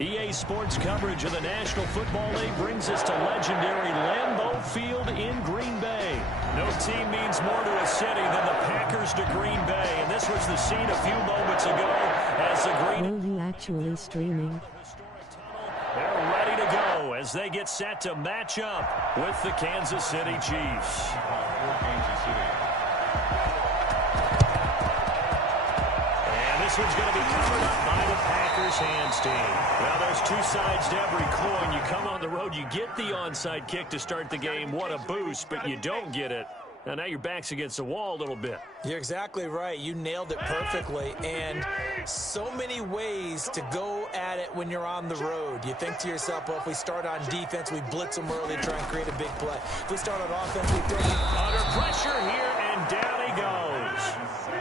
EA Sports coverage of the National Football League brings us to legendary Lambeau Field in Green Bay. No team means more to a city than the Packers to Green Bay, and this was the scene a few moments ago as the Green... Will you actually streaming? They're ready to go as they get set to match up with the Kansas City Chiefs. This one's going to be covered up by the Packers hands team. Well, there's two sides to every coin. You come on the road, you get the onside kick to start the game. What a boost, but you don't get it. Now your back's against the wall a little bit. You're exactly right. You nailed it perfectly. And so many ways to go at it when you're on the road. You think to yourself, well, if we start on defense, we blitz them early, try and create a big play. If we start on offense, we throw them. Under pressure here, and down he goes.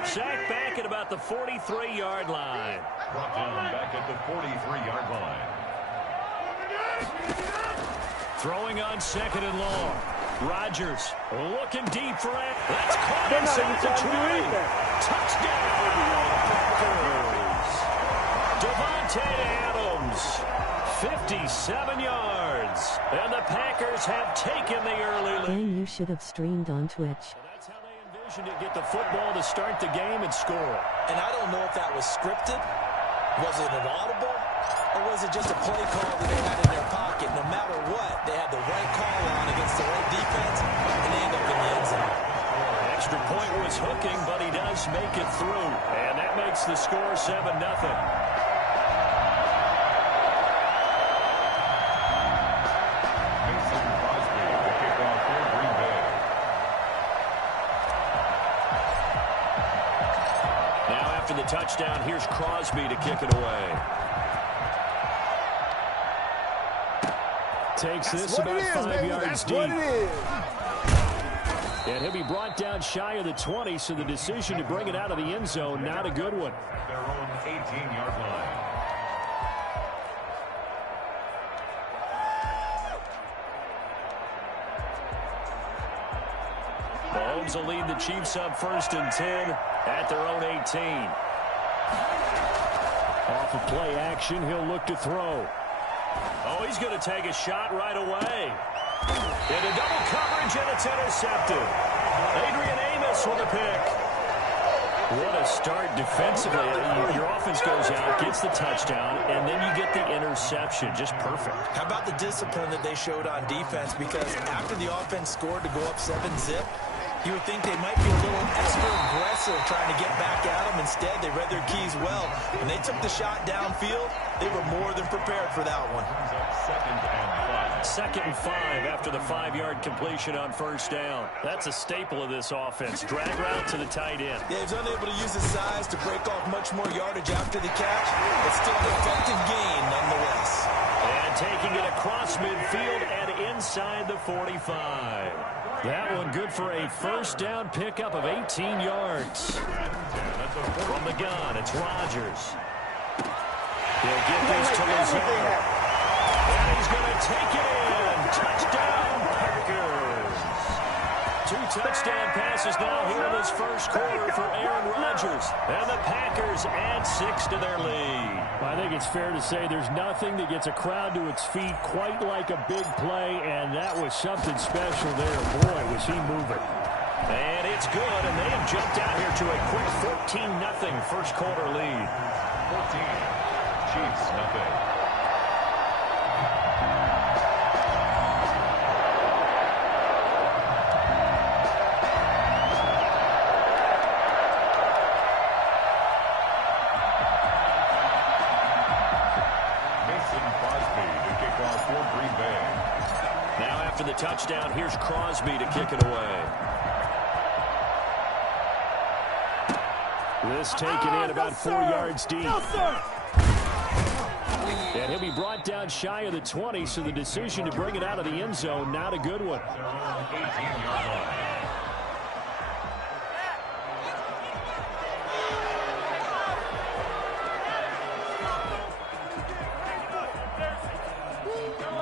Sacked back at about the 43-yard line. Brought down back at the 43-yard line. Throwing on second and long. Rodgers looking deep for it. That's caught inside the 20. Touchdown, Packers. Devontae Adams, 57 yards. And the Packers have taken the early lead. Dang, you should have streamed on Twitch. That's how they envisioned to get the football to start the game and score. And I don't know if that was scripted. Was it an audible? Or was it just a play call that they had in their pocket? No matter what, they had the right call on against the right defense, and they end up in the end zone. Extra point was hooking, but he does make it through. And that makes the score 7-0. The touchdown, here's Crosby to kick it away. Takes this about 5 yards deep. And he'll be brought down shy of the 20, so the decision to bring it out of the end zone, not a good one. Their own 18-yard line. Mahomes will lead the Chiefs up 1st and 10 at their own 18. Off of play action, he'll look to throw. Oh, he's going to take a shot right away. Into double coverage, and it's intercepted. Adrian Amos with a pick. What a start defensively. Your offense goes out, gets the touchdown, and then you get the interception. Just perfect. How about the discipline that they showed on defense? Because after the offense scored to go up 7-zip, you would think they might be a little extra aggressive trying to get back at them. Instead, they read their keys well. When they took the shot downfield, they were more than prepared for that one. 2nd and 5 after the 5-yard completion on 1st down. That's a staple of this offense. Drag route to the tight end. Yeah, he's unable to use his size to break off much more yardage after the catch, but still an effective gain nonetheless. And taking it across midfield and inside the 45. That one good for a 1st down pickup of 18 yards. From the gun, it's Rodgers. He'll get this to Lazard. And he's going to take it in. Touchdown, Packers. 2 touchdown passes now here in this 1st quarter for Aaron Rodgers. And the Packers add 6 to their lead. I think it's fair to say there's nothing that gets a crowd to its feet quite like a big play, and that was something special there. Boy, was he moving. And it's good, and they have jumped out here to a quick 14-0 1st quarter lead. 14, Chiefs nothing. For the touchdown, here's Crosby to kick it away. This taken in about 4 yards deep. And he'll be brought down shy of the 20, so the decision to bring it out of the end zone, not a good one. 18-yard line.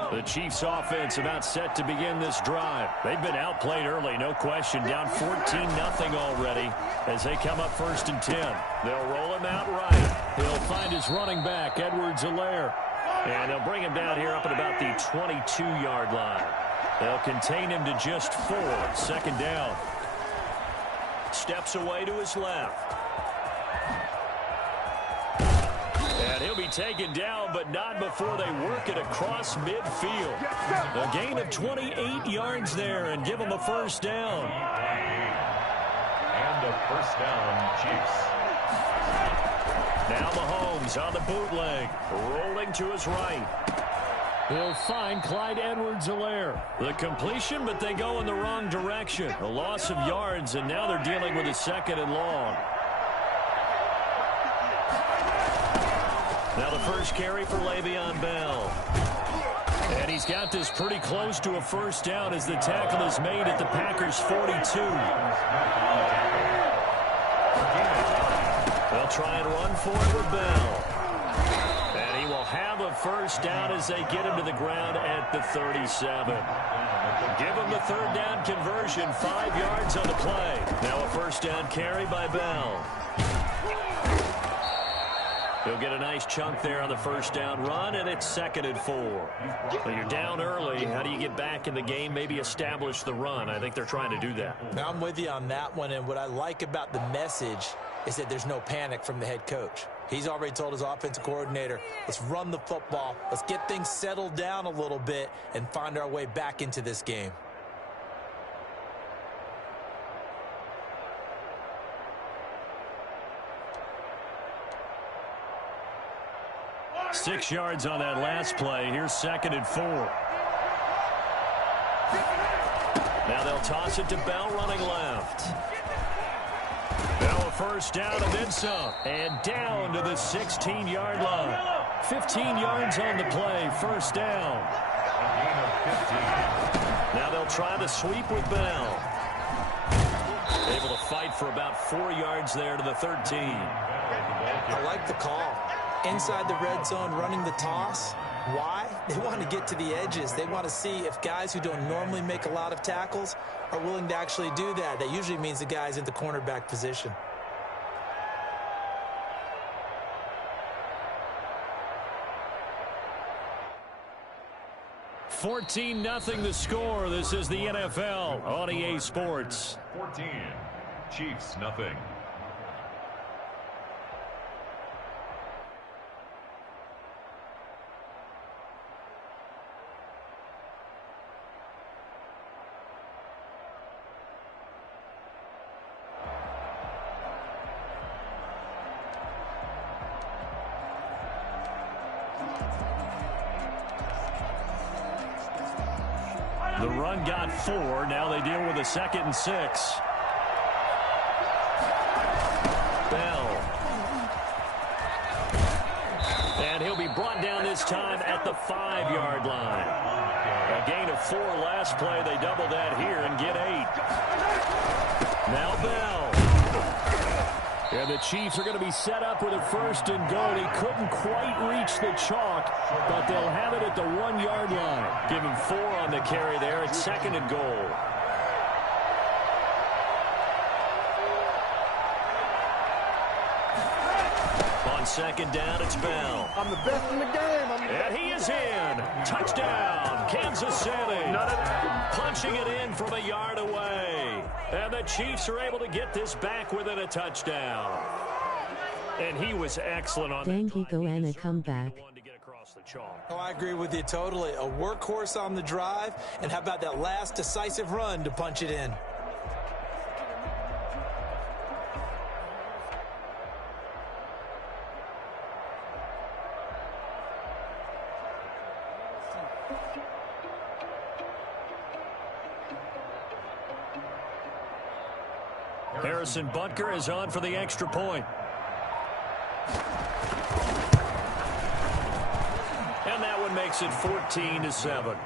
The Chiefs offense about set to begin this drive. They've been outplayed early, no question. Down 14-0 already as they come up 1st and 10. They'll roll him out right. He'll find his running back, Edwards-Helaire. And they'll bring him down here up at about the 22-yard line. They'll contain him to just 4. Second down. Steps away to his left. And he'll be taken down, but not before they work it across midfield. A gain of 28 yards there and give him a first down. And a first down, Chiefs. Now Mahomes on the bootleg, rolling to his right. He'll find Clyde Edwards-Helaire. The completion, but they go in the wrong direction. A loss of yards, and now they're dealing with a second and long. Now the first carry for Le'Veon Bell. And he's got this pretty close to a first down as the tackle is made at the Packers' 42. They'll try and run for it with Bell. And he will have a first down as they get him to the ground at the 37. Give him the third down conversion, 5 yards on the play. Now a first down carry by Bell. He'll get a nice chunk there on the first down run, and it's 2nd and 4. Well, you're down early. How do you get back in the game, maybe establish the run? I think they're trying to do that. Now, I'm with you on that one, and what I like about the message is that there's no panic from the head coach. He's already told his offensive coordinator, let's run the football, let's get things settled down a little bit and find our way back into this game. Six yards on that last play. Here's 2nd and 4. Now they'll toss it to Bell running left. Now a first down and then some. And down to the 16-yard line. 15 yards on the play. First down. Now they'll try the sweep with Bell. Able to fight for about 4 yards there to the 13. I like the call. Inside the red zone, running the toss. Why? They want to get to the edges. They want to see if guys who don't normally make a lot of tackles are willing to actually do that. That usually means the guy's in the cornerback position. $14-0 the score. This is the NFL on EA Sports. 14. Chiefs, nothing. The run got 4. Now they deal with a 2nd and 6. Bell. And he'll be brought down this time at the 5-yard line. A gain of 4 last play. They double that here and get 8. Now Bell. And the Chiefs are going to be set up with a 1st and goal. He couldn't quite reach the chalk, but they'll have it at the 1-yard line. Give him 4 on the carry there. It's 2nd and goal. On 2nd down, it's Bell. I'm the best in the game. And he is in. Touchdown, Kansas City. Punching it in from a yard away. And the Chiefs are able to get this back within a touchdown. And he was excellent on Dang, he go and a comeback. Oh, I agree with you totally. A workhorse on the drive, and how about that last decisive run to punch it in? Harrison Butker is on for the extra point. And that one makes it 14-7.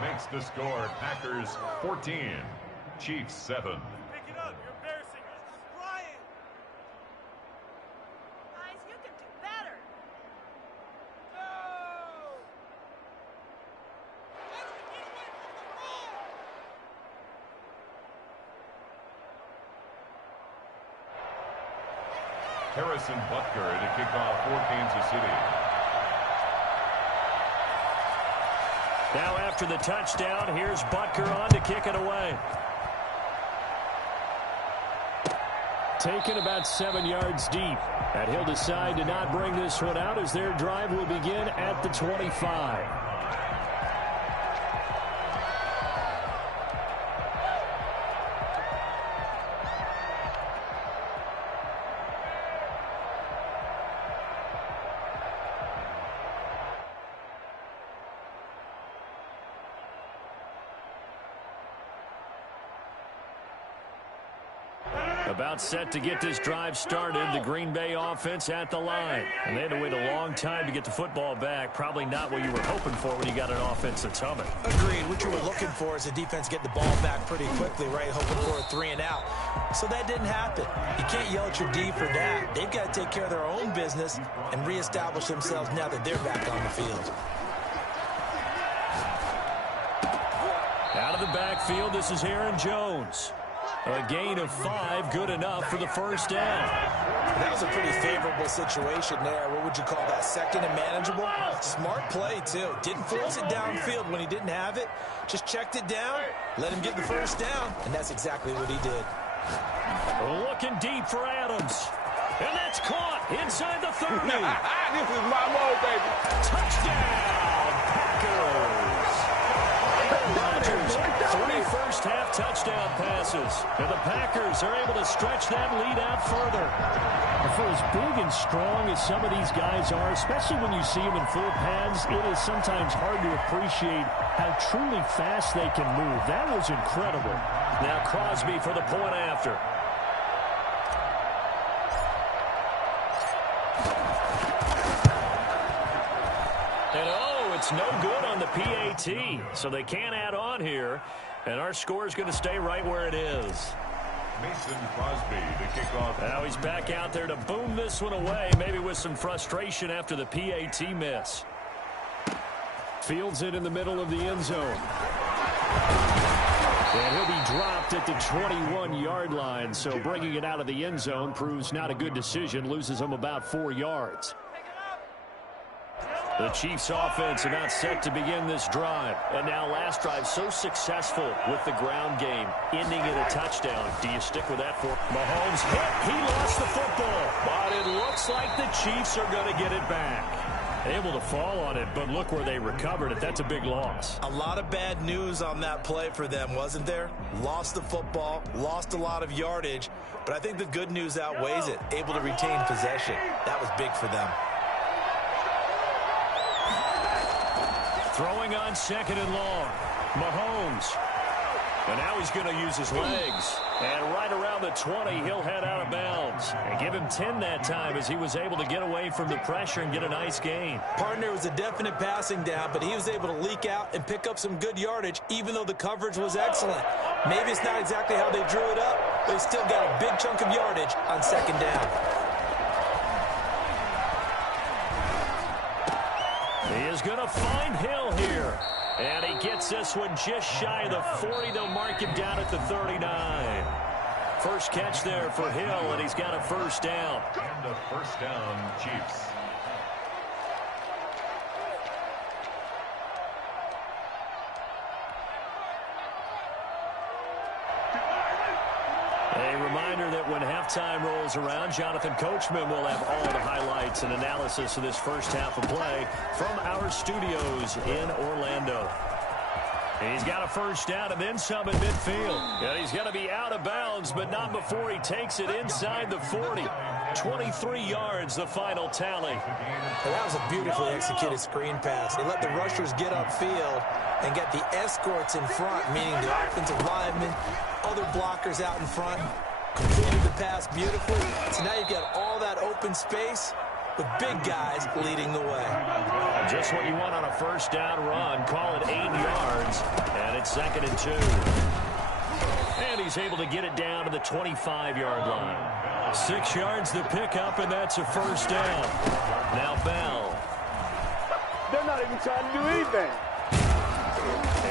Makes the score Packers 14, Chiefs 7. Pick it up. You're embarrassing us. Flying. Guys, you can do better. No. Harrison Butker to kick off for Kansas City. Now after the touchdown, here's Butker on to kick it away. Taken about 7 yards deep. And he'll decide to not bring this one out as their drive will begin at the 25. About set to get this drive started. The Green Bay offense at the line. And they had to wait a long time to get the football back. Probably not what you were hoping for when you got an offense that's humming. Agreed. What you were looking for is the defense get the ball back pretty quickly, right? Hoping for a 3 and out. So that didn't happen. You can't yell at your D for that. They've got to take care of their own business and reestablish themselves now that they're back on the field. Out of the backfield, this is Aaron Jones. A gain of 5, good enough for the first down. That was a pretty favorable situation there. What would you call that? Second and manageable? Smart play, too. Didn't force it downfield when he didn't have it. Just checked it down, let him get the first down, and that's exactly what he did. Looking deep for Adams. And that's caught inside the 30. This is my mode, baby. Touchdown, Packers. Rodgers, 3 first-half touchdown passes. And the Packers are able to stretch that lead out further. For as big and strong as some of these guys are, especially when you see them in full pads, it is sometimes hard to appreciate how truly fast they can move. That was incredible. Now Crosby for the point after. It's no good on the PAT, so they can't add on here, and our score is going to stay right where it is. Mason Crosby, the kickoff. Now he's back out there to boom this one away, maybe with some frustration after the PAT miss. Fields it in the middle of the end zone. And he'll be dropped at the 21-yard line, so bringing it out of the end zone proves not a good decision, loses him about 4 yards. The Chiefs offense about set to begin this drive. And now last drive so successful with the ground game, ending in a touchdown. Do you stick with that for Mahomes? Hit. He lost the football. But it looks like the Chiefs are going to get it back. Able to fall on it, but look where they recovered it. That's a big loss. A lot of bad news on that play for them, wasn't there? Lost the football, lost a lot of yardage. But I think the good news outweighs it. Able to retain possession. That was big for them. Throwing on 2nd and long. Mahomes. And now he's going to use his legs. And right around the 20, he'll head out of bounds. And give him 10 that time as he was able to get away from the pressure and get a nice gain. Partner was a definite passing down, but he was able to leak out and pick up some good yardage, even though the coverage was excellent. Maybe it's not exactly how they drew it up, but he still got a big chunk of yardage on 2nd down. He is going to find Hill here. And he gets this one just shy of the 40. They'll mark him down at the 39. First catch there for Hill, and he's got a first down. And the first down, Chiefs. A reminder that when halftime rolls around, Jonathan Coachman will have all the highlights and analysis of this first half of play from our studios in Orlando. He's got a first down and then some in midfield. And he's going to be out of bounds, but not before he takes it inside the 40. 23 yards, the final tally. Well, that was a beautifully executed screen pass. They let the rushers get upfield and get the escorts in front, meaning the offensive linemen, other blockers out in front, completed the pass beautifully. So now you've got all that open space with big guys leading the way. Just what you want on a first down run. Call it 8 yards, and it's 2nd and 2. And he's able to get it down to the 25-yard line. 6 yards the pickup, and that's a first down. Now Bell. They're not even trying to do anything.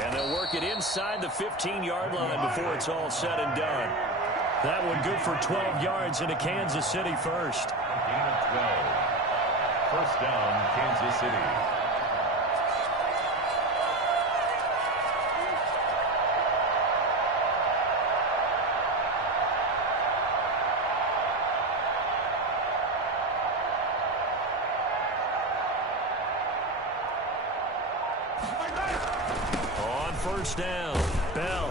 And they'll work it inside the 15-yard line before it's all said and done. That one good for 12 yards into Kansas City first. Gain of 12. First down, Kansas City. first down. Bell.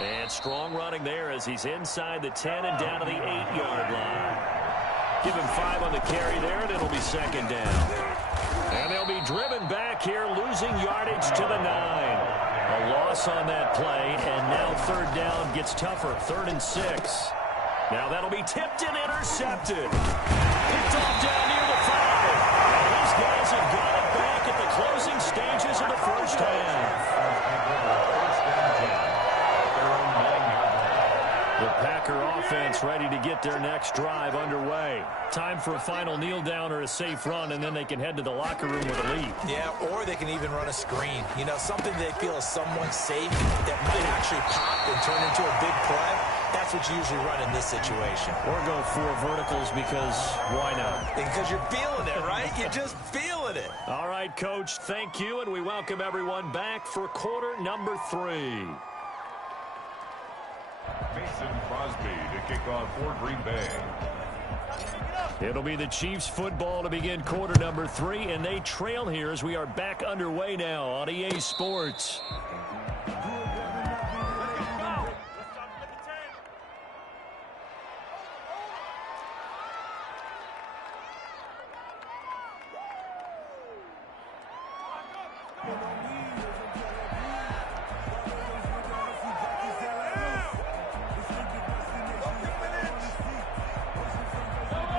And strong running there as he's inside the 10 and down to the 8-yard line. Give him 5 on the carry there, and it'll be second down. And they'll be driven back here, losing yardage to the 9. A loss on that play, and now third down gets tougher. 3rd and 6. Now that'll be tipped and intercepted. Picked off down near the 5. And these guys have got it back at the closing stages of the first half. The Packer offense ready to get their next drive underway. Time for a final kneel down or a safe run, and then they can head to the locker room with a lead. Yeah, or they can even run a screen. You know, something they feel is somewhat safe that might actually pop and turn into a big play. That's what you usually run in this situation. Or go 4 verticals because why not? Because you're feeling it, right? You're just feeling it. All right, Coach, thank you, and we welcome everyone back for quarter number 3. Mason Crosby to kick off for Green Bay. It'll be the Chiefs football to begin quarter number 3, and they trail here as we are back underway now on EA Sports.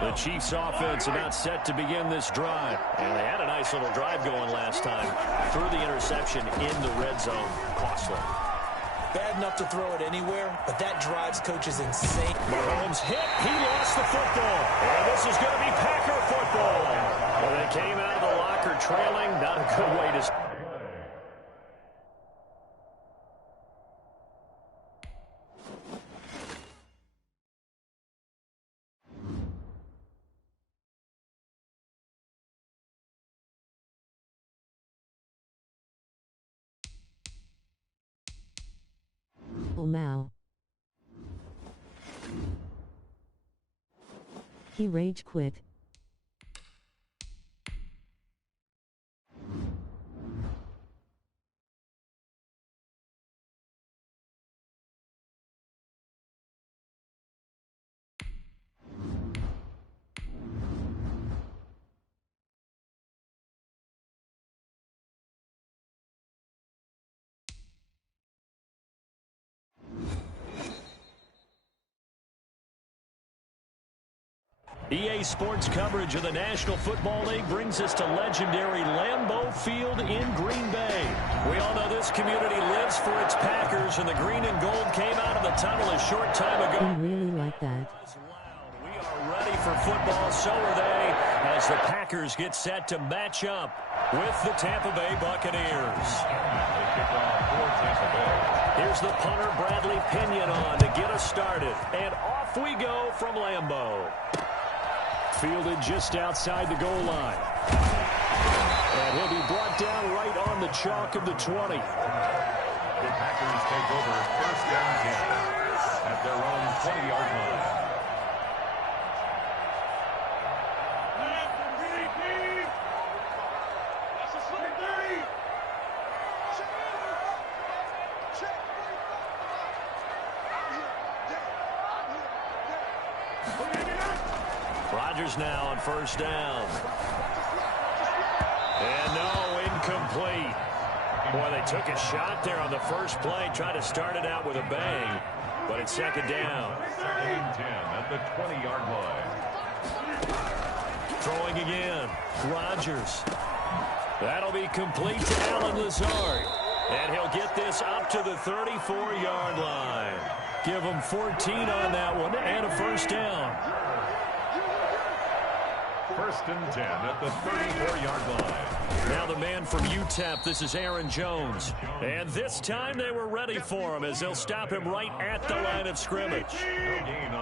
The Chiefs offense about set to begin this drive. And they had a nice little drive going last time. Threw the interception in the red zone. Costly. Bad enough to throw it anywhere, but that drives coaches insane. Mahomes hit. He lost the football. And this is going to be Packer football. Well, they came out of the locker trailing. Not a good way to start. Now. He rage quit. EA Sports coverage of the National Football League brings us to legendary Lambeau Field in Green Bay. We all know this community lives for its Packers, and the green and gold came out of the tunnel a short time ago. I really like that. We are ready for football, so are they, as the Packers get set to match up with the Tampa Bay Buccaneers. Here's the punter, Bradley Pinion, on to get us started. And off we go from Lambeau. Fielded just outside the goal line. And he'll be brought down right on the chalk of the 20. The Packers take over 1st and 10 at their own 20-yard line. Rodgers now on 1st down. And no, incomplete. Boy, they took a shot there on the first play, tried to start it out with a bang, but it's 2nd down. 2nd and 10 at the 20-yard line. Throwing again. Rodgers. That'll be complete to Alan Lazard. And he'll get this up to the 34-yard line. Give him 14 on that one and a 1st down. 1st and 10 at the 34-yard line. Now the man from UTEP, this is Aaron Jones. And this time they were ready for him as they'll stop him right at the line of scrimmage.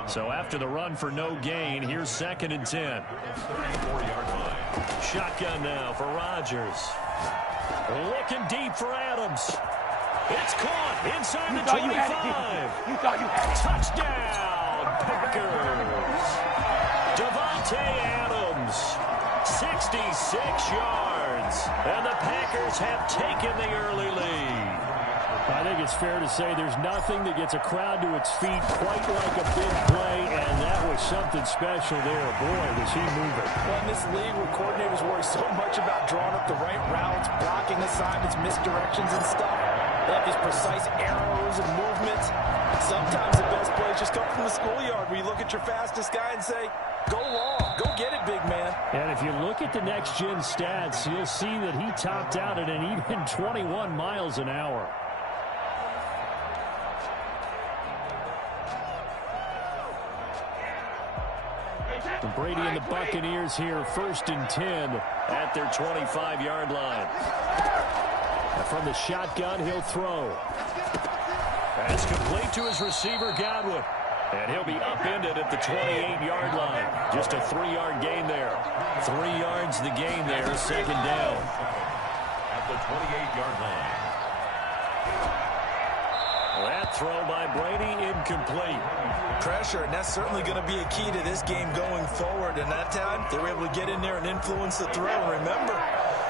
So after the run for no gain, here's 2nd and 10. 34-yard line. Shotgun now for Rodgers. Looking deep for Adams. It's caught inside the 25. You thought you had it. Touchdown, Packers. Devontae Adams, 66 yards. And the Packers have taken the early lead. I think it's fair to say there's nothing that gets a crowd to its feet quite like a big play, and that was something special there. Boy, was he moving. Well, in this league where coordinators worry so much about drawing up the right routes, blocking assignments, misdirections and stuff, they have these precise arrows and movements. Sometimes the best plays just come from the schoolyard where you look at your fastest guy and say, go long, go get it, big man. And if you look at the next-gen stats, you'll see that he topped out at an even 21 miles an hour. Brady and the Buccaneers here, 1st and 10 at their 25-yard line. And from the shotgun, he'll throw. Pass complete to his receiver, Godwin. And he'll be upended at the 28-yard line. Just a 3-yard gain there. 3 yards the gain there, 2nd down. At the 28-yard line. That throw by Brady, incomplete. Pressure, and that's certainly going to be a key to this game going forward. And that time, they were able to get in there and influence the throw. And remember,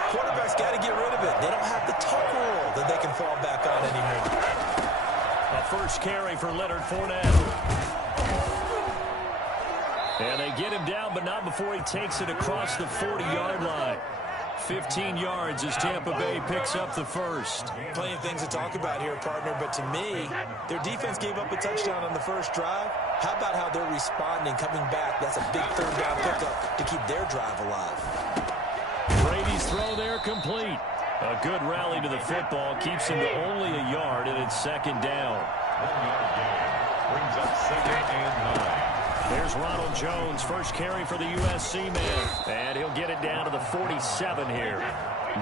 quarterbacks got to get rid of it. They don't have the tuck rule that they can fall back on anymore. A first carry for Leonard Fournette. And they get him down, but not before he takes it across the 40-yard line. 15 yards as Tampa Bay picks up the first. Plenty of things to talk about here, partner, but to me, their defense gave up a touchdown on the first drive. How about how they're responding, coming back? That's a big 3rd down pickup to keep their drive alive. Brady's throw there complete. A good rally to the football keeps him to only a yard, and it's 2nd down. 1-yard gain brings up 2nd and 9. There's Ronald Jones, first carry for the USC man. And he'll get it down to the 47 here.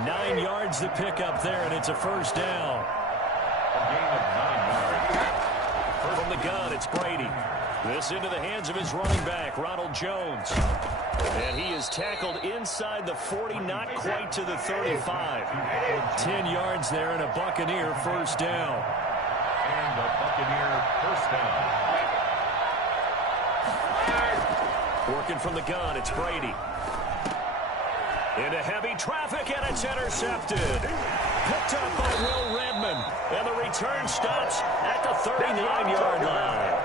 9 yards to pick up there, and it's a 1st down. A gain of 9 yards. From the gun, it's Brady. This into the hands of his running back, Ronald Jones. And he is tackled inside the 40, not quite to the 35. 10 yards there and a Buccaneer 1st down. And a Buccaneer 1st down. Working from the gun, it's Brady. Into heavy traffic, and it's intercepted. Picked up by Will Redmond. And the return stops at the 39-yard line.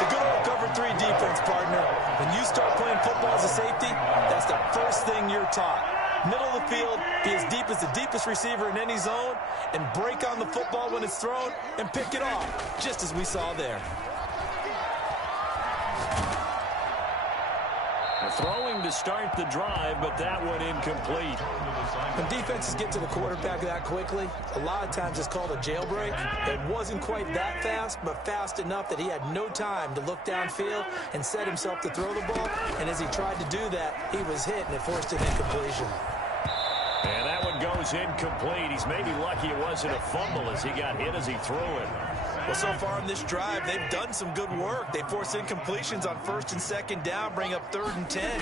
The good old cover 3 defense, partner. When you start playing football as a safety, that's the first thing you're taught. Middle of the field, be as deep as the deepest receiver in any zone, and break on the football when it's thrown, and pick it off, just as we saw there. Throwing to start the drive, but that one incomplete. When defenses get to the quarterback that quickly, a lot of times it's called a jailbreak. It wasn't quite that fast, but fast enough that he had no time to look downfield and set himself to throw the ball. And as he tried to do that, he was hit, and it forced an incompletion. And that one goes incomplete. He's maybe lucky it wasn't a fumble as he got hit as he threw it. Well, so far in this drive, they've done some good work. They force incompletions on 1st and 2nd down, bring up 3rd and 10.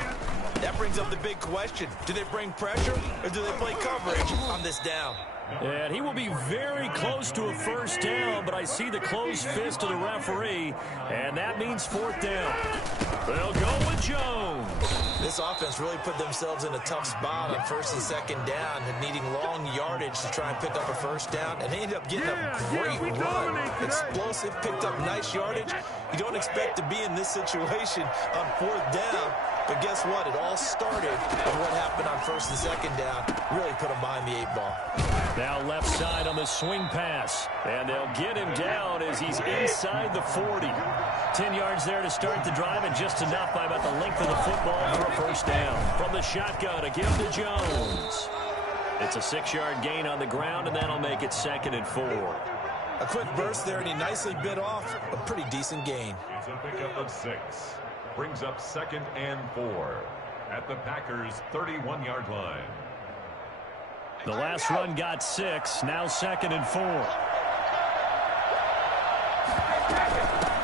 That brings up the big question. Do they bring pressure, or do they play coverage on this down? And he will be very close to a 1st down, but I see the closed fist of the referee, and that means 4th down. They'll go with Jones. This offense really put themselves in a tough spot on 1st and 2nd down and needing long yardage to try and pick up a 1st down, and they ended up getting a great run. Explosive, picked up nice yardage. You don't expect to be in this situation on 4th down, but guess what? It all started with what happened on 1st and 2nd down. Really put them behind the 8 ball. Now left side on the swing pass. And they'll get him down as he's inside the 40. 10 yards there to start the drive, and just enough by about the length of the football for a 1st down. From the shotgun, a give to Jones. It's a 6-yard gain on the ground, and that'll make it 2nd and 4. A quick burst there, and he nicely bit off a pretty decent gain. It's a pickup of 6. Brings up 2nd and 4 at the Packers' 31-yard line. The last run got 6, now 2nd and 4.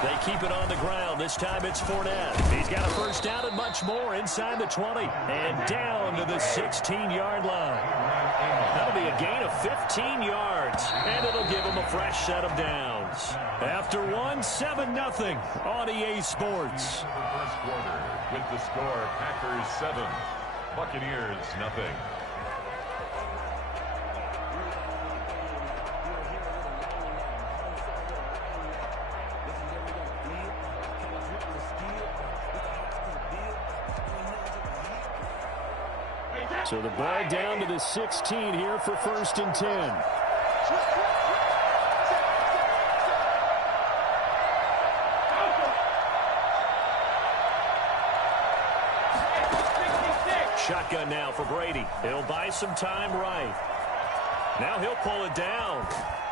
They keep it on the ground. This time it's Fournette. He's got a 1st down and much more inside the 20. And down to the 16-yard line. That'll be a gain of 15 yards. And it'll give him a fresh set of downs. After one, 7-0 on EA Sports. First quarter with the score, Packers 7, Buccaneers 0. So the ball down to the 16 here for 1st and 10. Shotgun now for Brady. He'll buy some time right. Now he'll pull it down.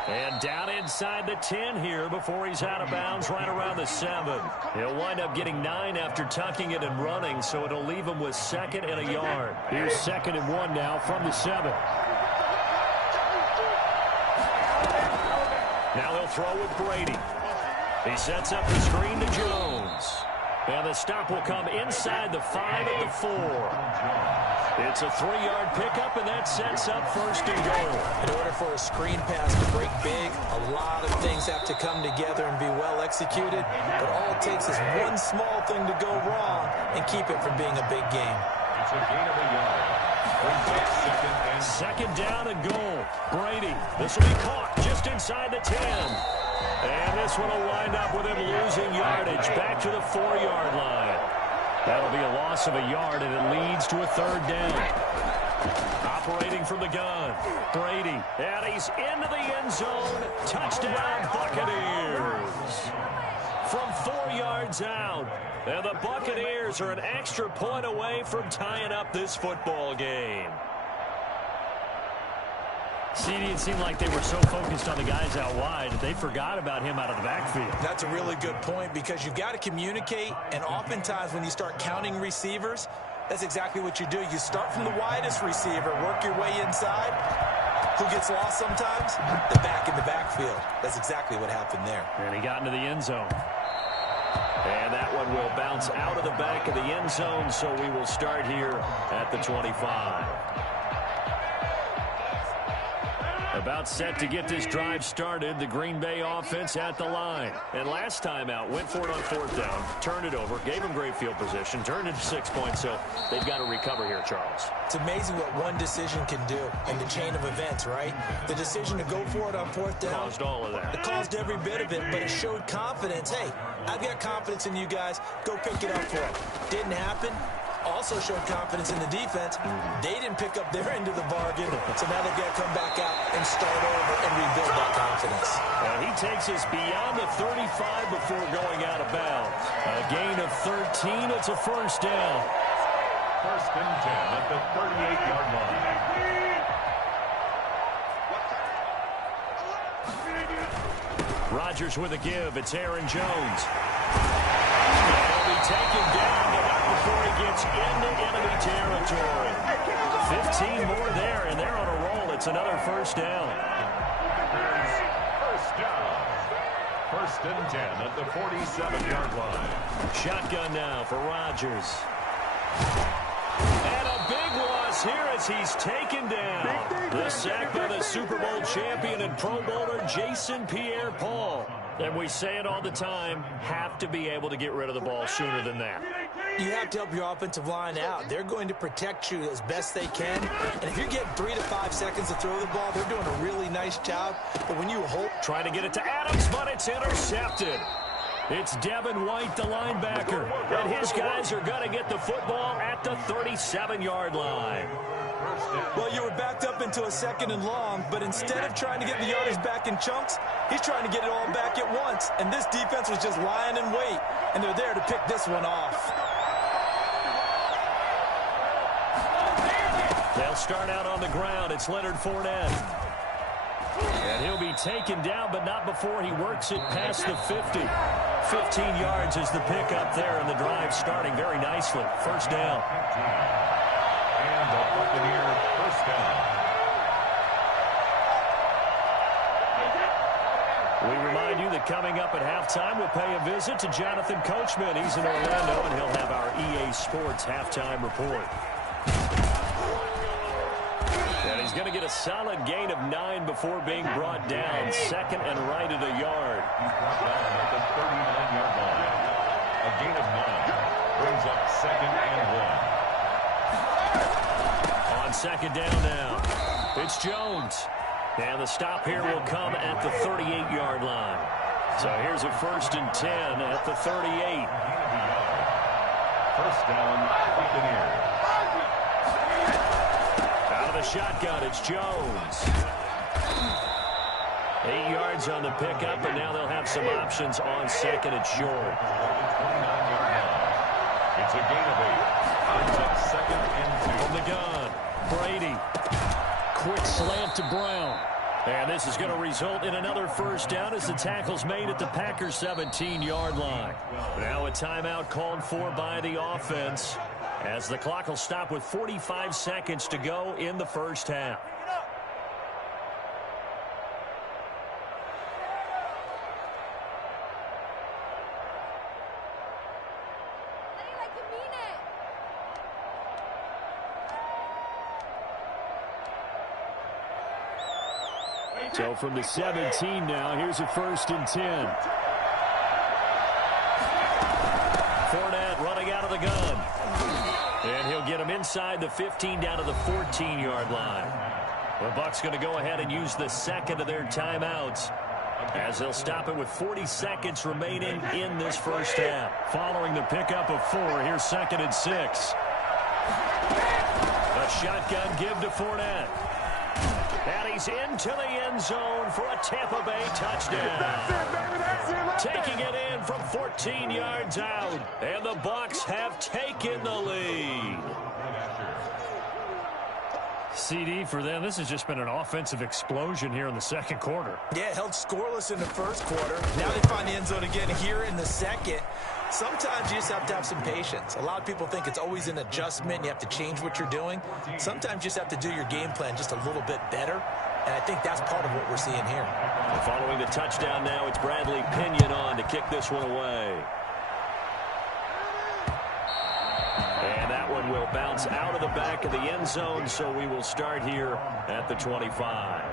And down inside the 10 here before he's out of bounds right around the 7. He'll wind up getting 9 after tucking it and running, so it'll leave him with 2nd and a yard. Here's 2nd and 1 now from the 7. Now he'll throw with Brady. He sets up the screen to Jones. And the stop will come inside the 5 at the 4. It's a 3-yard pickup, and that sets up 1st and goal. In order for a screen pass to break big, a lot of things have to come together and be well executed. But all it takes is one small thing to go wrong and keep it from being a big game. It's a gain of a yard. Second down and goal. Brady, this will be caught just inside the 10. And this one will wind up with him losing yardage back to the 4-yard line. That'll be a loss of a yard, and it leads to a 3rd down. Operating from the gun, Brady, and he's into the end zone. Touchdown, Buccaneers. From 4 yards out, and the Buccaneers are an extra point away from tying up this football game. CD, it seemed like they were so focused on the guys out wide that they forgot about him out of the backfield. That's a really good point because you've got to communicate, and oftentimes when you start counting receivers, that's exactly what you do. You start from the widest receiver, work your way inside. Who gets lost sometimes? The back in the backfield. That's exactly what happened there. And he got into the end zone. And that one will bounce out of the back of the end zone, so we will start here at the 25. About set to get this drive started, the Green Bay offense at the line. And last time out, went for it on 4th down, turned it over, gave them great field position, turned it to 6 points, so they've got to recover here, Charles. It's amazing what one decision can do in the chain of events, right? The decision to go for it on 4th down. Caused all of that. It caused every bit of it, but it showed confidence. Hey, I've got confidence in you guys. Go pick it up for it. Didn't happen. Also showed confidence in the defense. They didn't pick up their end of the bargain, so now they've got to come back out and start over and rebuild that confidence. He takes us beyond the 35 before going out of bounds. A gain of 13. It's a 1st down. 1st and 10 at the 38-yard line. Rodgers with a give. It's Aaron Jones. He'll be taken down, but not before he gets into enemy territory. 15 more there, and they're on a roll. It's another 1st down. First down. 1st and 10 at the 47-yard line. Shotgun now for Rodgers. And a big loss here as he's taken down. The sack by the Super Bowl champion and Pro Bowler Jason Pierre-Paul. And we say it all the time, have to be able to get rid of the ball sooner than that. You have to help your offensive line out. They're going to protect you as best they can. And if you're getting 3 to 5 seconds to throw the ball, they're doing a really nice job. But when you hold... Trying to get it to Adams, but it's intercepted. It's Devin White, the linebacker. And his guys are going to get the football at the 37-yard line. Well, you were backed up into a 2nd and long, but instead of trying to get the yardage back in chunks, he's trying to get it all back at once. And this defense was just lying in wait, and they're there to pick this one off. They'll start out on the ground. It's Leonard Fournette. And he'll be taken down, but not before he works it past the 50. 15 yards is the pickup there, and the drive starting very nicely. 1st down. And the Buccaneer 1st down. We remind you that coming up at halftime, we'll pay a visit to Jonathan Coachman. He's in Orlando, and he'll have our EA Sports halftime report. And he's going to get a solid gain of 9 before being brought down. 2nd and right at a yard. He's brought down at the 39-yard line. A gain of 9 brings up 2nd and 1. On 2nd down now, it's Jones. And the stop here will come at the 38-yard line. So here's a 1st and 10 at the 38. 1st down, Buccaneers. the shotgun, it's Jones. 8 yards on the pickup, and now they'll have some options on second and short. 29-yard line. It's a gain of 8. Brings up second and 2. From the gun, Brady. Quick slant to Brown. And this is going to result in another first down as the tackle's made at the Packers' 17-yard line. Now a timeout called for by the offense as the clock will stop with 45 seconds to go in the first half. So from the 17 now, here's a 1st and 10. Fournette running out of the gun. And he'll get him inside the 15 down to the 14-yard line. The Bucs going to go ahead and use the second of their timeouts as they'll stop it with 40 seconds remaining in this first half. Following the pickup of 4, here's 2nd and 6. A shotgun give to Fournette. And he's into the end zone for a Tampa Bay touchdown. Taking it in from 14 yards out. And the Bucs have taken the lead. CD for them, this has just been an offensive explosion here in the second quarter. Yeah, held scoreless in the first quarter. Now they find the end zone again here in the second. Sometimes you just have to have some patience. A lot of people think it's always an adjustment. You have to change what you're doing. Sometimes you just have to do your game plan just a little bit better. And I think that's part of what we're seeing here. And following the touchdown now, it's Bradley Pinion on to kick this one away. And that one will bounce out of the back of the end zone, so we will start here at the 25.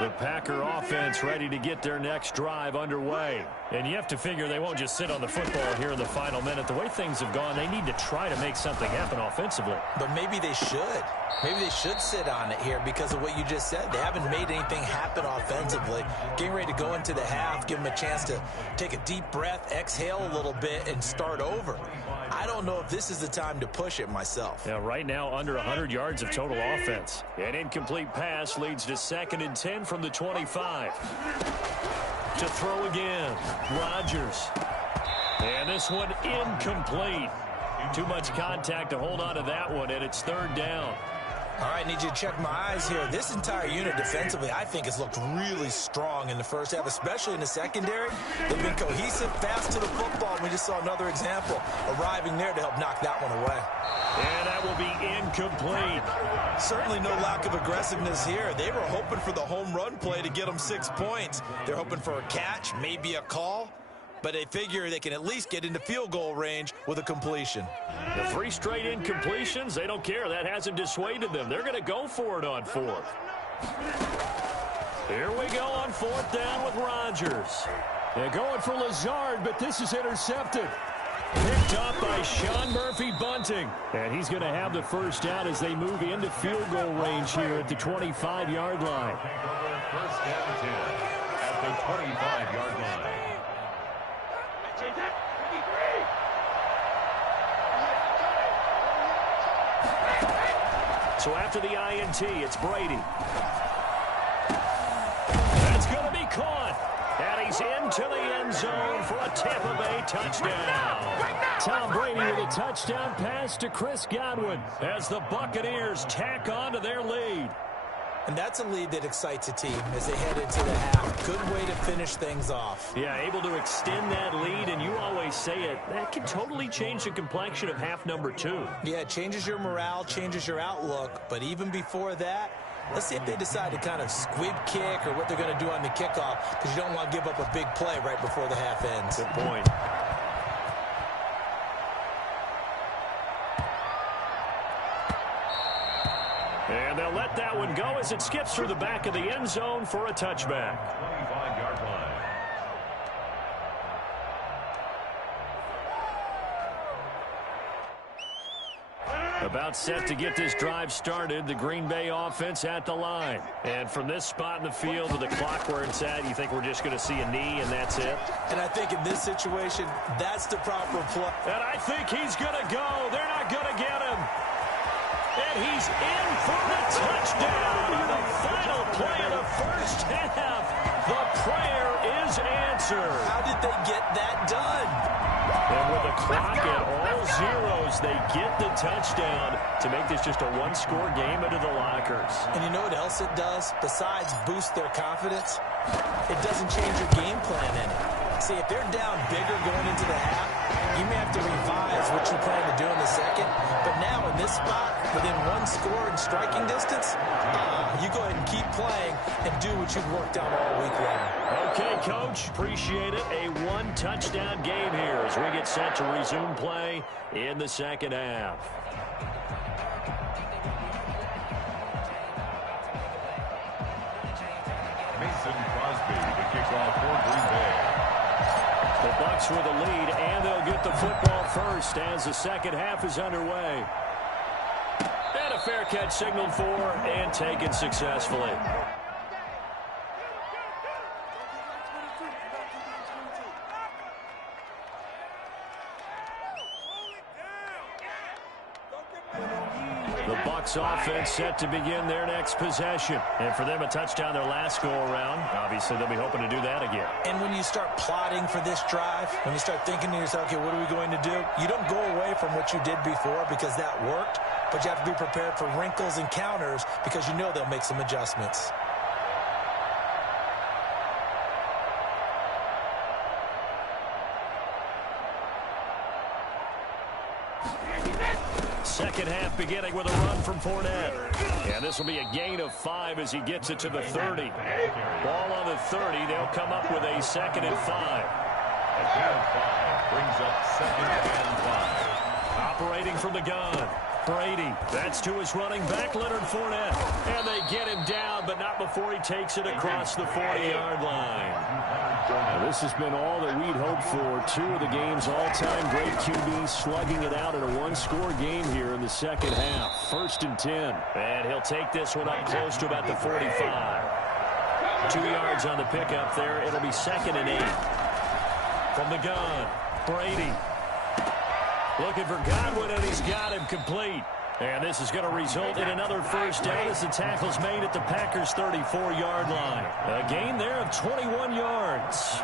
The Packer offense ready to get their next drive underway. And you have to figure they won't just sit on the football here in the final minute. The way things have gone, they need to try to make something happen offensively. But maybe they should. Maybe they should sit on it here because of what you just said. They haven't made anything happen offensively. Getting ready to go into the half, give them a chance to take a deep breath, exhale a little bit, and start over. I don't know if this is the time to push it myself. Yeah, right now under 100 yards of total offense. An incomplete pass leads to 2nd and 10 from the 25. To throw again, Rodgers. And this one incomplete. Too much contact to hold on to that one, and it's 3rd down. All right, need you to check my eyes here. This entire unit defensively, I think, has looked really strong in the first half, especially in the secondary. They've been cohesive, fast to the football. We just saw another example arriving there to help knock that one away. And that will be incomplete. Certainly no lack of aggressiveness here. They were hoping for the home run play to get them 6 points. They're hoping for a catch, maybe a call. But they figure they can at least get into field goal range with a completion. The 3 straight incompletions, they don't care. That hasn't dissuaded them. They're going to go for it on 4th. Here we go on 4th down with Rodgers. They're going for Lazard, but this is intercepted. Picked up by Sean Murphy-Bunting. And he's going to have the first down as they move into field goal range here at the 25-yard line. 1st and 10 at the 25-yard line. So after the INT, it's Brady. That's going to be caught. And he's into the end zone for a Tampa Bay touchdown. Tom Brady with a touchdown pass to Chris Godwin as the Buccaneers tack on to their lead. And that's a lead that excites a team as they head into the half. Good way to finish things off. Yeah, able to extend that lead, and you always say it, that can totally change the complexion of half number 2. Yeah, it changes your morale, changes your outlook. But even before that, let's see if they decide to kind of squib kick or what they're going to do on the kickoff, because you don't want to give up a big play right before the half ends. Good point. And they'll let that one go as it skips through the back of the end zone for a touchback. 25-yard line. About set to get this drive started, the Green Bay offense at the line. And from this spot in the field with the clock where it's at, you think we're just going to see a knee and that's it? And I think in this situation, that's the proper play. And I think he's going to go. They're not going to get him. And he's in for the touchdown. The final play of the first half. The prayer is answered. How did they get that done? And with the clock at all zeros, they get the touchdown to make this just a one-score game into the lockers. And you know what else it does? Besides boost their confidence, it doesn't change your game plan any. See, if they're down bigger going into the half, you may have to revise what you plan to do in the second. But now in this spot, within one score and striking distance, you go ahead and keep playing and do what you've worked on all week long. Okay, Coach. Appreciate it. A one-touchdown game here as we get set to resume play in the second half. Mason Crosby, the kickoff for Green Bay. The Bucs with the lead, and they'll get the football first as the second half is underway. And a fair catch signaled for and taken successfully. The Bucs offense set to begin their next possession. And for them, a touchdown their last go-around. Obviously, they'll be hoping to do that again. And when you start plotting for this drive, when you start thinking to yourself, okay, what are we going to do? You don't go away from what you did before because that worked, but you have to be prepared for wrinkles and counters because you know they'll make some adjustments. Second half beginning with a run from Fournette. And this will be a gain of 5 as he gets it to the 30. Ball on the 30. They'll come up with a 2nd and 5. A gain of 5 brings up 2nd and 5. Operating from the gun. Brady. That's to his running back, Leonard Fournette. And they get him down, but not before he takes it across the 40-yard line. Now, this has been all that we'd hoped for. 2 of the game's all-time great QBs slugging it out in a one-score game here in the second half. 1st and 10. And he'll take this one up close to about the 45. 2 yards on the pickup there. It'll be 2nd and 8. From the gun, Brady. Looking for Godwin, and he's got him complete. And this is going to result in another first down as the tackle's made at the Packers' 34-yard line. A gain there of 21 yards.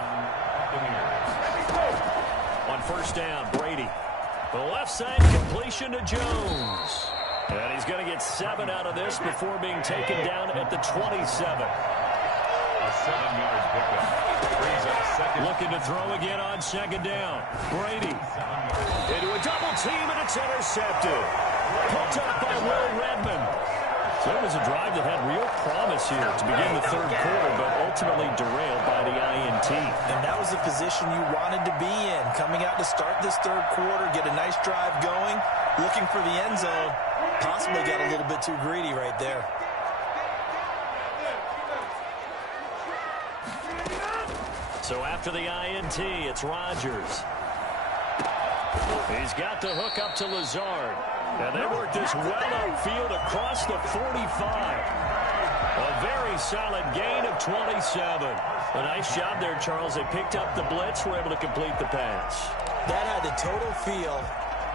On first down, Brady. The left side completion to Jones. And he's going to get 7 out of this before being taken down at the 27. A 7-yard pickup. Brings up 2nd. Looking to throw again on 2nd down. Brady. Into a double team, and it's intercepted. Picked up by Will Redmond. So it was a drive that had real promise here to begin the third quarter, but ultimately derailed by the INT. And that was the position you wanted to be in. Coming out to start this third quarter, get a nice drive going, looking for the end zone. Possibly got a little bit too greedy right there. So after the INT, it's Rodgers. He's got the hook up to Lazard. And they work this well upfield across the 45. A very solid gain of 27. A nice job there, Charles. They picked up the blitz, were able to complete the pass. That had the total feel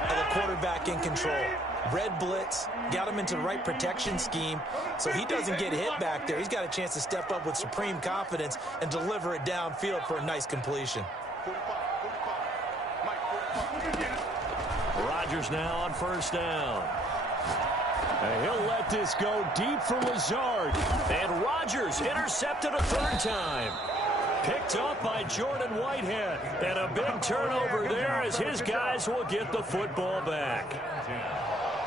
of a quarterback in control. Red blitz, got him into the right protection scheme, so he doesn't get hit back there. He's got a chance to step up with supreme confidence and deliver it downfield for a nice completion. Rodgers now on first down. And he'll let this go deep for Lazard. And Rodgers intercepted a 3rd time. Picked up by Jordan Whitehead. And a big turnover there as his guys will get the football back.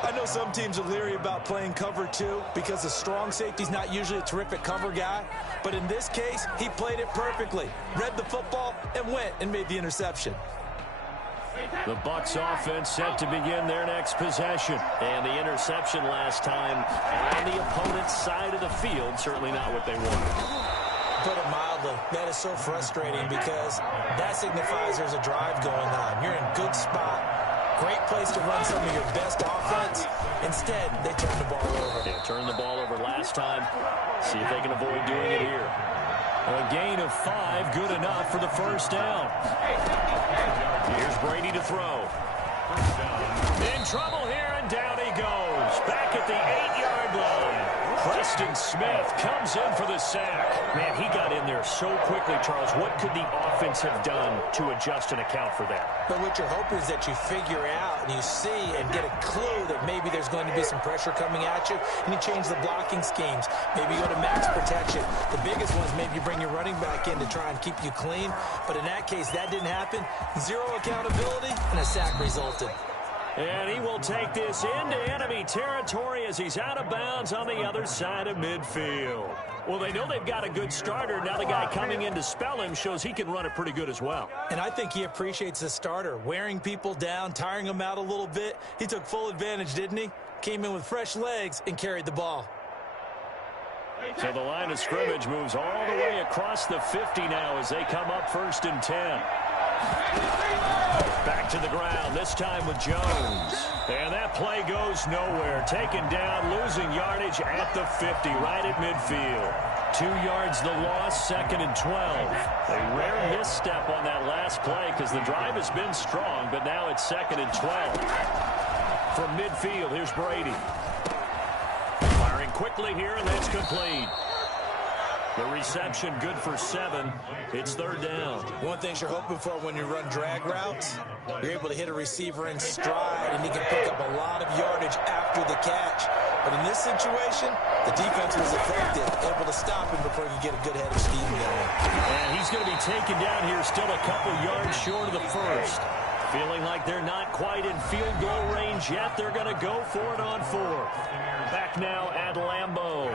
I know some teams are leery about playing cover 2 because the strong safety's not usually a terrific cover guy. But in this case, he played it perfectly. Read the football and went and made the interception. The Bucs offense set to begin their next possession. And the interception last time on the opponent's side of the field. Certainly not what they wanted. Put it mildly, that is so frustrating because that signifies there's a drive going on. You're in a good spot. Great place to run some of your best offense. offense. Instead, they turned the ball over. Yeah, turned the ball over last time. See if they can avoid doing it here. A gain of 5, good enough for the first down. Here's Brady to throw. In trouble here, and down he goes. Back at the 8-yard line. Preston Smith comes in for the sack. Man, he got in there so quickly, Charles. What could the offense have done to adjust and account for that? But what you're hoping is that you figure out and you see and get a clue that maybe there's going to be some pressure coming at you, and you change the blocking schemes. Maybe you go to max protection. The biggest one is maybe you bring your running back in to try and keep you clean. But in that case, that didn't happen. Zero accountability, and a sack resulted. And he will take this into enemy territory as he's out of bounds on the other side of midfield. Well, they know they've got a good starter. Now the guy coming in to spell him shows he can run it pretty good as well. And I think he appreciates the starter, wearing people down, tiring them out a little bit. He took full advantage, didn't he? Came in with fresh legs and carried the ball. So the line of scrimmage moves all the way across the 50 now as they come up 1st and 10. Back to the ground, this time with Jones. And that play goes nowhere. Taken down, losing yardage at the 50, right at midfield. 2 yards the loss, 2nd and 12. A rare misstep on that last play because the drive has been strong, but now it's 2nd and 12. From midfield, here's Brady. Firing quickly here, and that's complete. The reception good for 7. It's 3rd down. One thing you're hoping for when you run drag routes, you're able to hit a receiver in stride, and he can pick up a lot of yardage after the catch. But in this situation, the defense was effective, able to stop him before he could get a good head of steam going. And he's going to be taken down here, still a couple yards short of the first. Feeling like they're not quite in field goal range yet. They're going to go for it on 4th. Back now at Lambeau.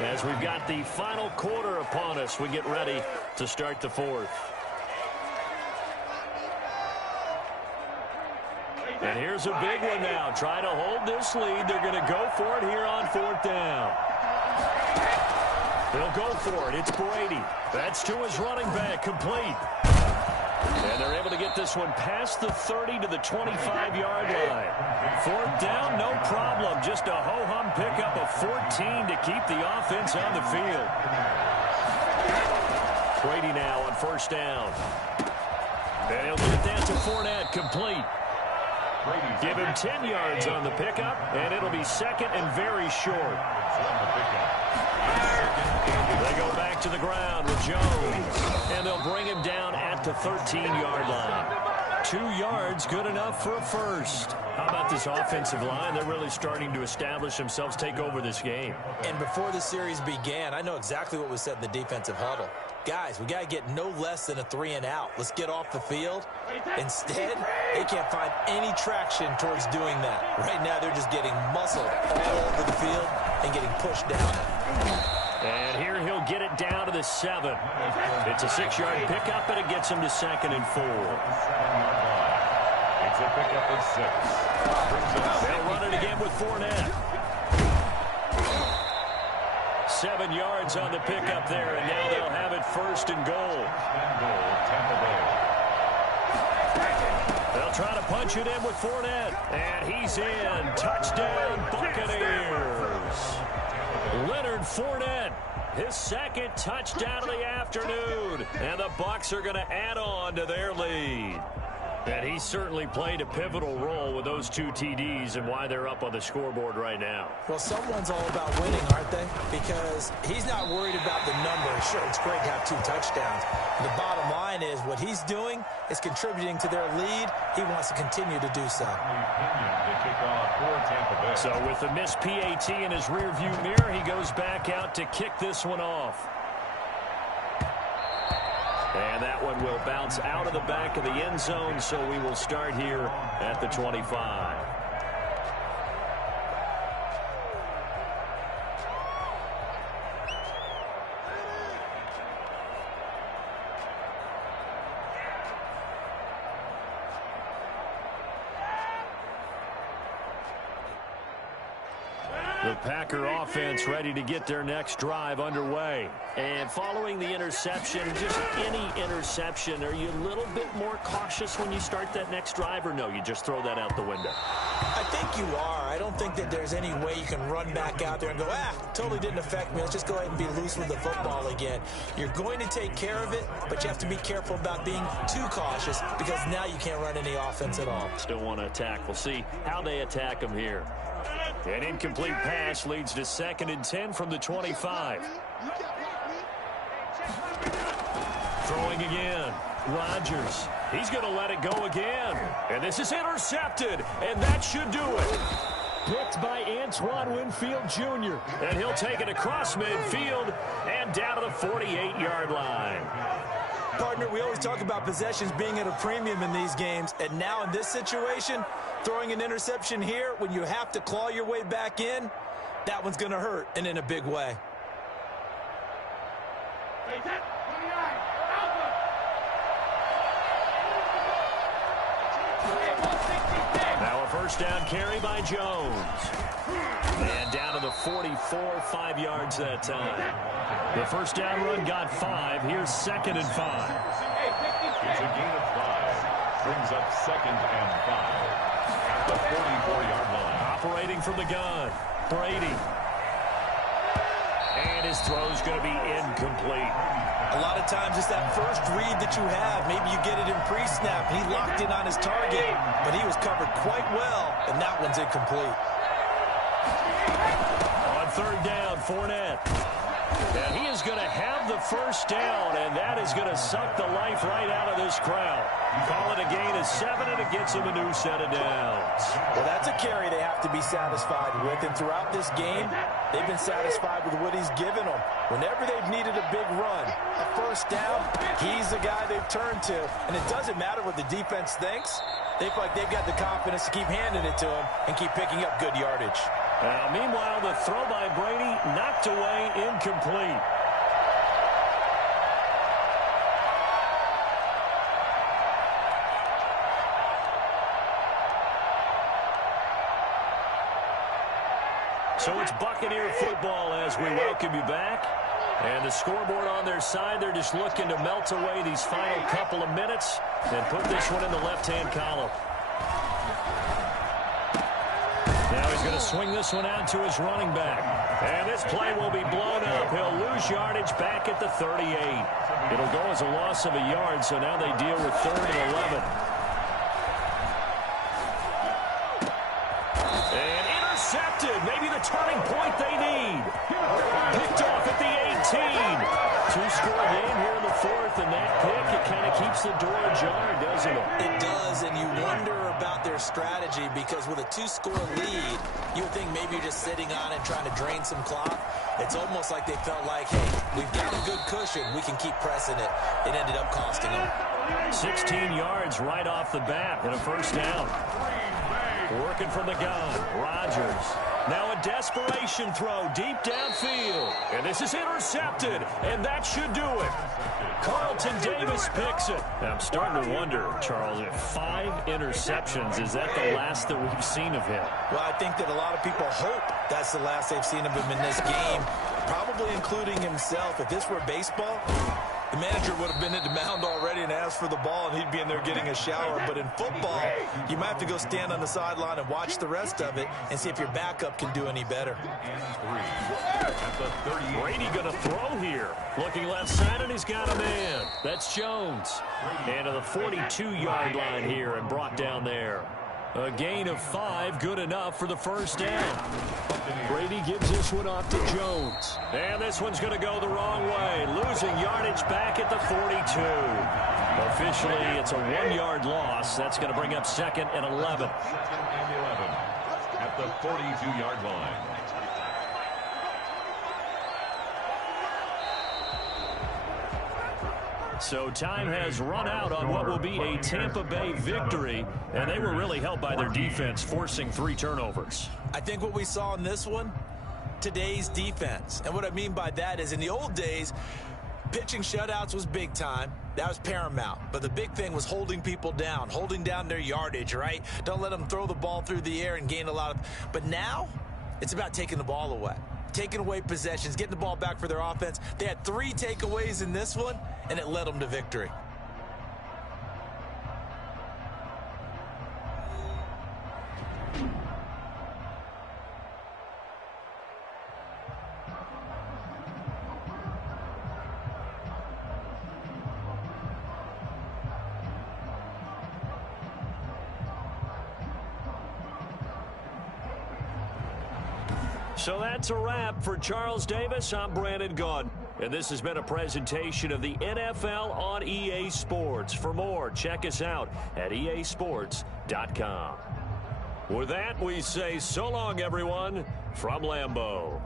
As we've got the final quarter upon us, we get ready to start the 4th. And here's a big one now. Try to hold this lead. They're going to go for it here on 4th down. They'll go for it. It's Brady. That's to his running back. Complete. And they're able to get this one past the 30 to the 25-yard line. 4th down, no problem. Just a ho-hum pickup of 14 to keep the offense on the field. Brady now on 1st down. And he'll get that to Fournette, complete. Give him 10 yards on the pickup, and it'll be 2nd and very short. They go back to the ground with Jones, and they'll bring him down at the 13-yard line. 2 yards, good enough for a first. How about this offensive line? They're really starting to establish themselves, take over this game. And before the series began, I know exactly what was said in the defensive huddle. Guys, we got to get no less than a 3-and-out. Let's get off the field. Instead, they can't find any traction towards doing that. Right now, they're just getting muscled all over the field and getting pushed down. And here he'll get it down to the 7. It's a 6-yard pickup, and it gets him to 2nd and 4. It's a pickup of 6. They'll run it again with Fournette. 7 yards on the pickup there, and now they'll have it 1st and goal. They'll try to punch it in with Fournette, and he's in. Touchdown, Buccaneers. Leonard Fournette, his 2nd touchdown of the afternoon, and the Bucs are going to add on to their lead. And he certainly played a pivotal role with those 2 TDs and why they're up on the scoreboard right now. Well, someone's all about winning, aren't they? Because he's not worried about the numbers. Sure, it's great to have 2 touchdowns. The bottom line is what he's doing is contributing to their lead. He wants to continue to do so. So with the missed PAT in his rearview mirror, he goes back out to kick this one off. And that one will bounce out of the back of the end zone, so we will start here at the 25. The Packer offense ready to get their next drive underway. And following the interception, just any interception, are you a little bit more cautious when you start that next drive, or no, you just throw that out the window? I think you are. I don't think that there's any way you can run back out there and go, totally didn't affect me. Let's just go ahead and be loose with the football again. You're going to take care of it, but you have to be careful about being too cautious because now you can't run any offense at all. Still want to attack. We'll see how they attack them here. An incomplete pass leads to 2nd and 10 from the 25. Throwing again. Rodgers. He's going to let it go again. And this is intercepted. And that should do it. Picked by Antoine Winfield Jr. And he'll take it across midfield and down to the 48-yard line. Partner, we always talk about possessions being at a premium in these games. And now in this situation, throwing an interception here when you have to claw your way back in, that one's going to hurt, and in a big way. Now a first down carry by Jones. And down to the 44, 5 yards that time. The first down run got 5. Here's 2nd and 5. It's a gain of 5. Brings up 2nd and 5. At the 44-yard line. Operating from the gun. Brady. And his throw's going to be incomplete. A lot of times it's that first read that you have. Maybe you get it in pre-snap, and he locked in on his target, but he was covered quite well, and that one's incomplete. On 3rd down, Fournette. And he is going to have the first down, and that is going to suck the life right out of this crowd. Call it a gain of 7, and it gets him a new set of downs. Well, that's a carry they have to be satisfied with, and throughout this game, they've been satisfied with what he's given them. Whenever they've needed a big run, a first down, he's the guy they've turned to. And it doesn't matter what the defense thinks. They feel like they've got the confidence to keep handing it to him and keep picking up good yardage. Meanwhile, the throw by Brady knocked away, incomplete. So it's Buccaneer football as we welcome you back. And the scoreboard on their side, they're just looking to melt away these final couple of minutes and put this one in the left-hand column. Now he's going to swing this one out to his running back. And this play will be blown up. He'll lose yardage back at the 38. It'll go as a loss of a yard, so now they deal with 3rd and 11. And intercepted. Maybe the turning point they need. Picked off at the 18. Two-score game here in the 4th, and that pick, it kind of keeps the door ajar, doesn't it? It does, and you wonder about their strategy because with a 2-score lead, you would think maybe you're just sitting on it trying to drain some clock. It's almost like they felt like, hey, we've got a good cushion. We can keep pressing it. It ended up costing them. 16 yards right off the bat and a first down. Working from the gun, Rodgers. Now a desperation throw deep downfield. And this is intercepted, and that should do it. Carlton Davis picks it. Now I'm starting to wonder, Charles, if 5 interceptions, is that the last that we've seen of him? Well, I think that a lot of people hope that's the last they've seen of him in this game, probably including himself. If this were baseball, the manager would have been at the mound already and asked for the ball, and he'd be in there getting a shower. But in football, you might have to go stand on the sideline and watch the rest of it and see if your backup can do any better. Brady going to throw here. Looking left side, and he's got a man. That's Jones. And to the 42-yard line here and brought down there. A gain of 5, good enough for the first down. Brady gives this one off to Jones. And this one's going to go the wrong way. Losing yardage back at the 42. Officially, it's a 1-yard loss. That's going to bring up 2nd and 11. At the 42-yard line. So time has run out on what will be a Tampa Bay victory, and they were really helped by their defense, forcing 3 turnovers. I think what we saw in this one, today's defense. And what I mean by that is in the old days, pitching shutouts was big time. That was paramount. But the big thing was holding people down, holding down their yardage, right? Don't let them throw the ball through the air and gain a lot of... But now, It's about taking the ball away, taking away possessions, getting the ball back for their offense. They had 3 takeaways in this one, and it led them to victory. So that's a wrap for Charles Davis. I'm Brandon Gaudin, and this has been a presentation of the NFL on EA Sports. For more, check us out at easports.com. With that, we say so long, everyone, from Lambeau.